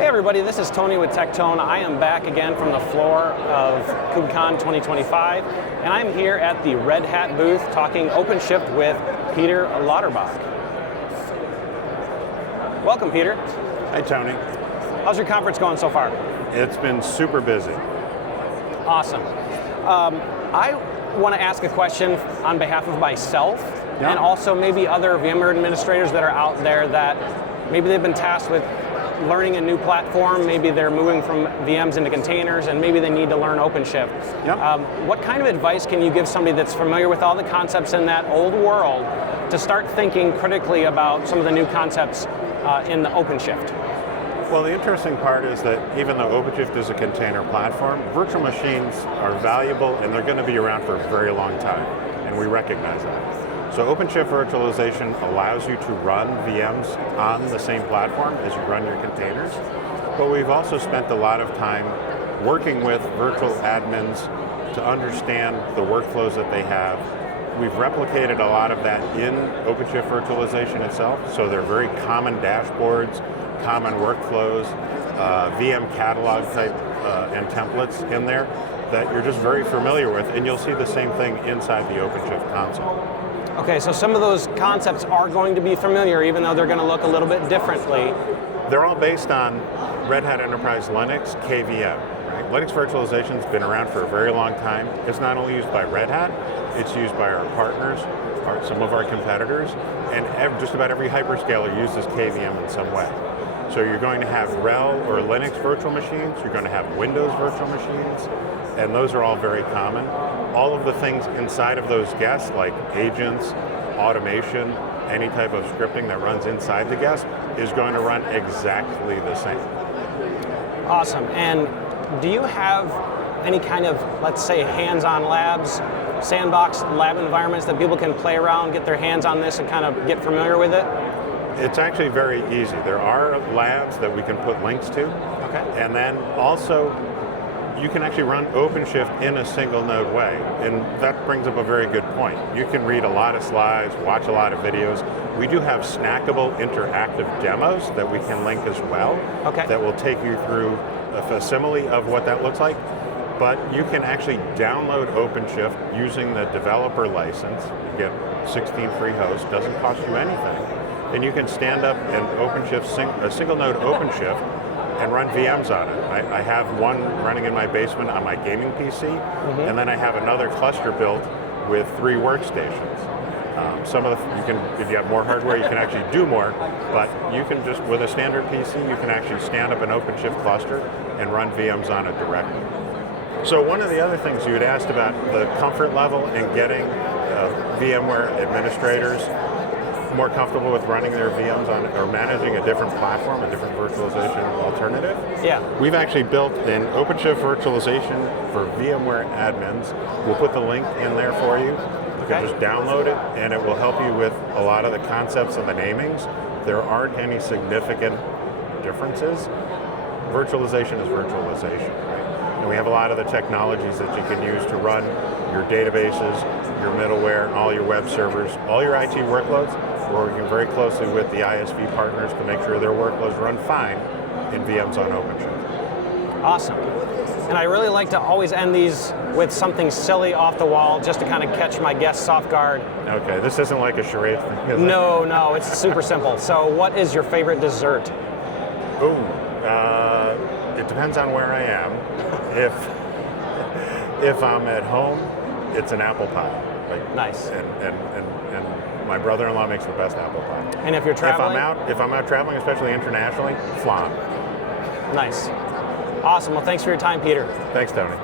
Hey everybody, this is Tony with TechTone. I am back again from the floor of KubeCon 2025, and I'm here at the RedHat booth talking OpenShift with Peter Lauterbach. Welcome, Peter. Hi, Tony. How's your conference going so far? It's been super busy. Awesome. I want to ask a question on behalf of myself and also maybe other VMware administrators that are out there that maybe they've been tasked with learning a new platform, maybe they're moving from VMs into containers, and maybe they need to learn OpenShift. What kind of advice can you give somebody that's familiar with all the concepts in that old world to start thinking critically about some of the new concepts in the OpenShift? Well, the interesting part is that even though OpenShift is a container platform, virtual machines are valuable and they're going to be around for a very long time, and we recognize that. So OpenShift virtualization allows you to run VMs on the same platform as you run your containers, but we've also spent a lot of time working with virtual admins to understand the workflows that they have. We've replicated a lot of that in OpenShift virtualization itself, so they're very common dashboards, common workflows, VM catalog type and templates in there that you're just very familiar with, and you'll see the same thing inside the OpenShift console. Okay, so some of those concepts are going to be familiar, even though they're going to look a little bit differently. They're all based on Red Hat Enterprise Linux, KVM. Right? Linux virtualization's been around for a very long time. It's not only used by Red Hat, it's used by our partners, some of our competitors, and just about every hyperscaler uses KVM in some way. So you're going to have RHEL or Linux virtual machines, you're going to have Windows virtual machines, and those are all very common. All of the things inside of those guests, like agents, automation, any type of scripting that runs inside the guest, is going to run exactly the same. Awesome. And do you have any kind of, let's say, hands-on labs, sandbox lab environments that people can play around, get their hands on this and kind of get familiar with it? It's actually very easy. There are labs that we can put links to. Okay. And then also, you can actually run OpenShift in a single node way. And that brings up a very good point. You can read a lot of slides, watch a lot of videos. We do have snackable interactive demos that we can link as well. Okay. That will take you through a facsimile of what that looks like. But you can actually download OpenShift using the developer license. You get 16 free hosts, doesn't cost you anything. And you can stand up an OpenShift, a single node OpenShift, and run VMs on it. I have one running in my basement on my gaming PC, and then I have another cluster built with 3 workstations. Some of if you have more hardware, you can actually do more, but you can just, with a standard PC, you can actually stand up an OpenShift cluster and run VMs on it directly. So one of the other things you had asked about the comfort level in getting VMware administrators more comfortable with running their VMs on or managing a different platform, a different virtualization alternative. Yeah. We've actually built an OpenShift virtualization for VMware admins. We'll put the link in there for you. You can just download it, and it will help you with a lot of the concepts and the namings. There aren't any significant differences. Virtualization is virtualization, right? And we have a lot of the technologies that you can use to run your databases, your middleware, and all your web servers, all your IT workloads. We're working very closely with the ISV partners to make sure their workloads run fine in VMs on OpenShift. Awesome. And I really like to always end these with something silly off the wall just to kind of catch my guests off guard. Okay, this isn't like a charade thing, is it? No, it's super simple. So what is your favorite dessert? Ooh, it depends on where I am. If I'm at home, it's an apple pie. Nice. And my brother-in-law makes the best apple pie. And if you're traveling? If I'm out traveling, especially internationally, flan. Nice. Awesome. Well, thanks for your time, Peter. Thanks, Tony.